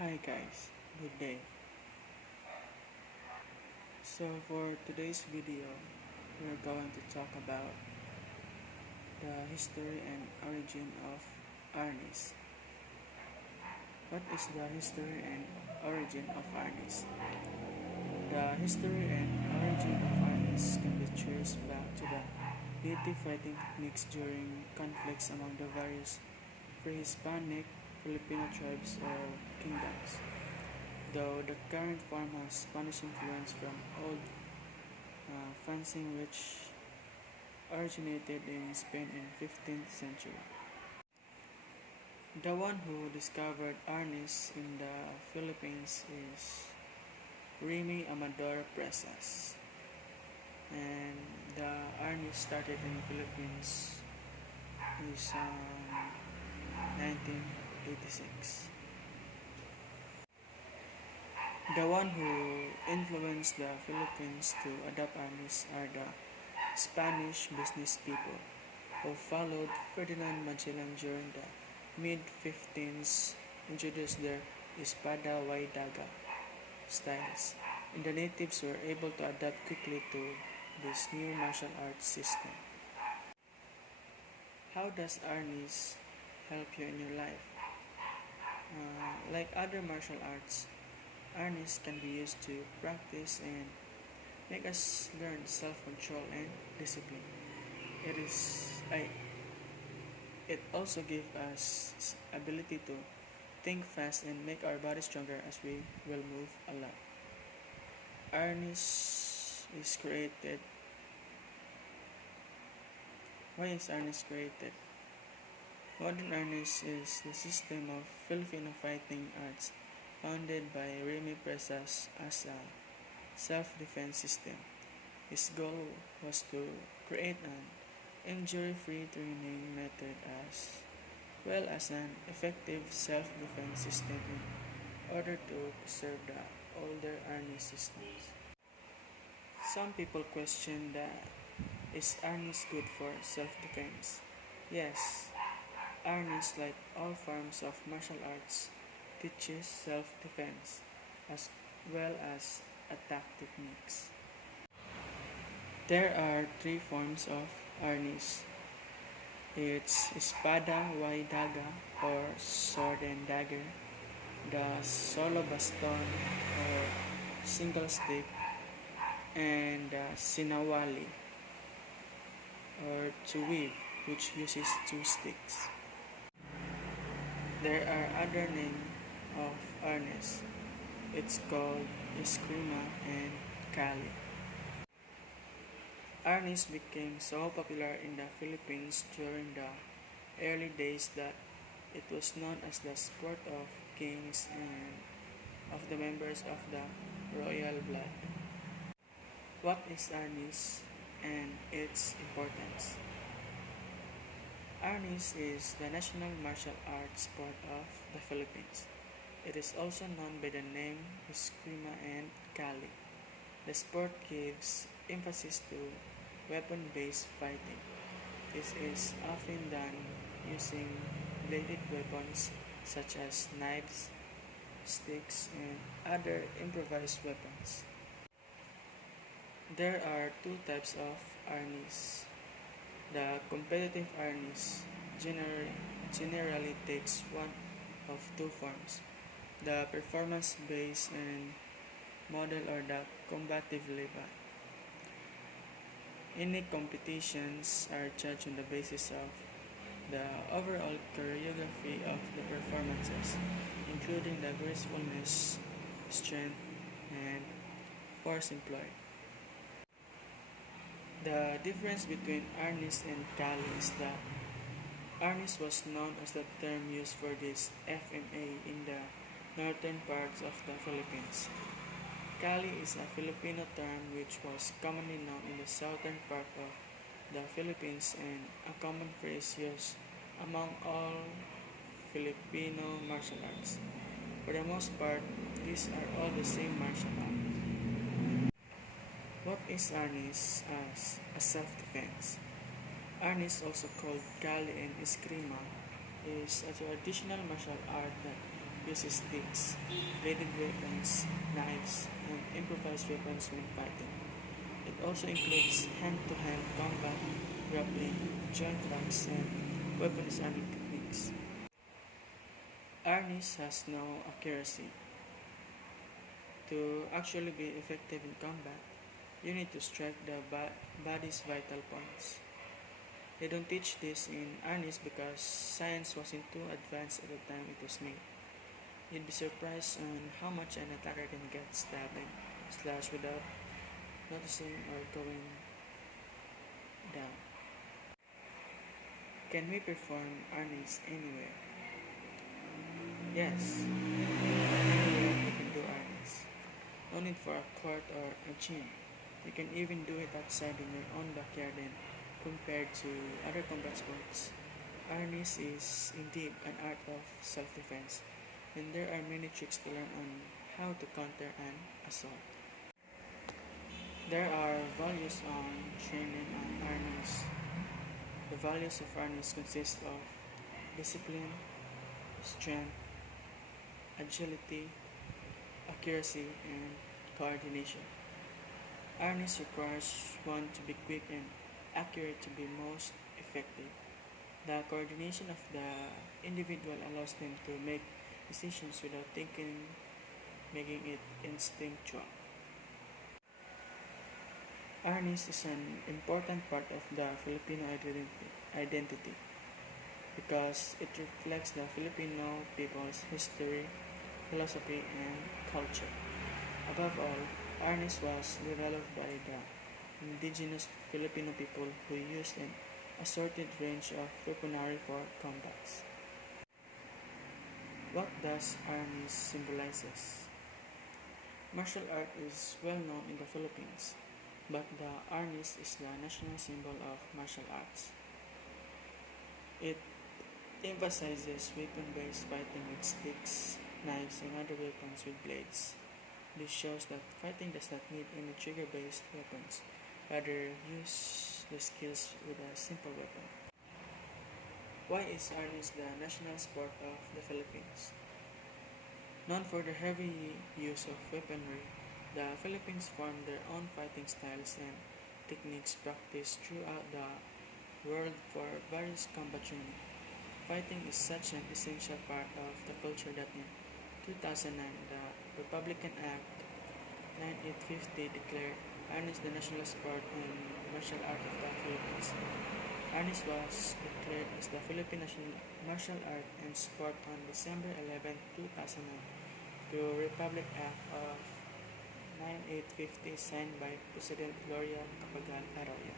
Hi guys, good day. So for today's video, we're going to talk about the history and origin of Arnis. What is the history and origin of Arnis? The history and origin of Arnis can be traced back to the native fighting techniques during conflicts among the various pre-Hispanic Filipino tribes or kingdoms. Though the current form has Spanish influence from old fencing which originated in Spain in 15th century. The one who discovered arnis in the Philippines is Remy Amador Presas, and the arnis started in the Philippines is 1986. The one who influenced the Philippines to adopt arnis are the Spanish business people who followed Ferdinand Magellan during the mid-15th introduced their espada y daga styles, and the natives were able to adapt quickly to this new martial arts system. How does arnis help you in your life? Like other martial arts, arnis can be used to practice and make us learn self-control and discipline. It is I It also gives us ability to think fast and make our body stronger as we will move a lot. Arnis is created. Why is Arnis created? Modern Arnis is the system of Filipino fighting arts founded by Remy Presas as a self-defense system. His goal was to create an injury-free training method as well as an effective self-defense system in order to preserve the older army systems. Some people question that is arnis good for self-defense? Yes, arnis, like all forms of martial arts, teaches self-defense as well as attack techniques. There are three forms of arnis. It's espada y daga or sword and dagger, the solo baston or single stick, and the sinawali or tuwib, which uses two sticks. There are other names of arnis. It's called eskrima and kali. Arnis became so popular in the Philippines during the early days that it was known as the sport of kings and of the members of the royal blood. What is Arnis and its importance? Arnis is the national martial arts sport of the Philippines. It is also known by the name Eskrima and Kali. The sport gives emphasis to weapon-based fighting. This is often done using bladed weapons such as knives, sticks, and other improvised weapons. There are two types of arnis. The competitive arnis generally takes one of two forms: the performance-based and model or the combative leva. Any competitions are judged on the basis of the overall choreography of the performances, including the gracefulness, strength, and force employed. The difference between arnis and kali is that arnis was known as the term used for this FMA in the northern parts of the Philippines. Kali is a Filipino term which was commonly known in the southern part of the Philippines and a common phrase used among all Filipino martial arts. For the most part, these are all the same martial art. What is arnis as a self-defense? Arnis, also called Kali and Eskrima, is a traditional martial art that uses sticks, bladed weapons, knives, and improvised weapons when fighting. It also includes hand-to-hand combat, grappling, joint locks, and weapon disarming techniques. Arnis has no accuracy. To actually be effective in combat, you need to strike the body's vital points. They don't teach this in Arnis because science wasn't too advanced at the time it was made. You'd be surprised on how much an attacker can get stabbed and slashed without noticing or going down. Can we perform Arnis anywhere? Yes, anywhere you can do Arnis. No need for a court or a gym. You can even do it outside in your own backyard, and compared to other combat sports, Arnis is indeed an art of self-defense, and there are many tricks to learn on how to counter an assault. There are values on training on Arnis. The values of Arnis consist of discipline, strength, agility, accuracy, and coordination. Arnis requires one to be quick and accurate to be most effective. The coordination of the individual allows them to make decisions without thinking, making it instinctual. Arnis is an important part of the Filipino identity because it reflects the Filipino people's history, philosophy, and culture. Above all, Arnis was developed by the indigenous Filipino people who used an assorted range of weaponry for combats. What does Arnis symbolizes? Martial art is well known in the Philippines, but the Arnis is the national symbol of martial arts. It emphasizes weapon-based fighting with sticks, knives, and other weapons with blades. This shows that fighting does not need any trigger-based weapons, rather use the skills with a simple weapon. Why is Arnis the national sport of the Philippines? Known for their heavy use of weaponry, the Philippines formed their own fighting styles and techniques practiced throughout the world for various combat training. Fighting is such an essential part of the culture that in 2009, the Republican Act 9850 declared Arnis the national sport and martial art of the Philippines. Arnis was declared as the Philippine National Martial Art and Sport on December 11, 2009 through Republic Act of 9850 signed by President Gloria Capagal Arroyo.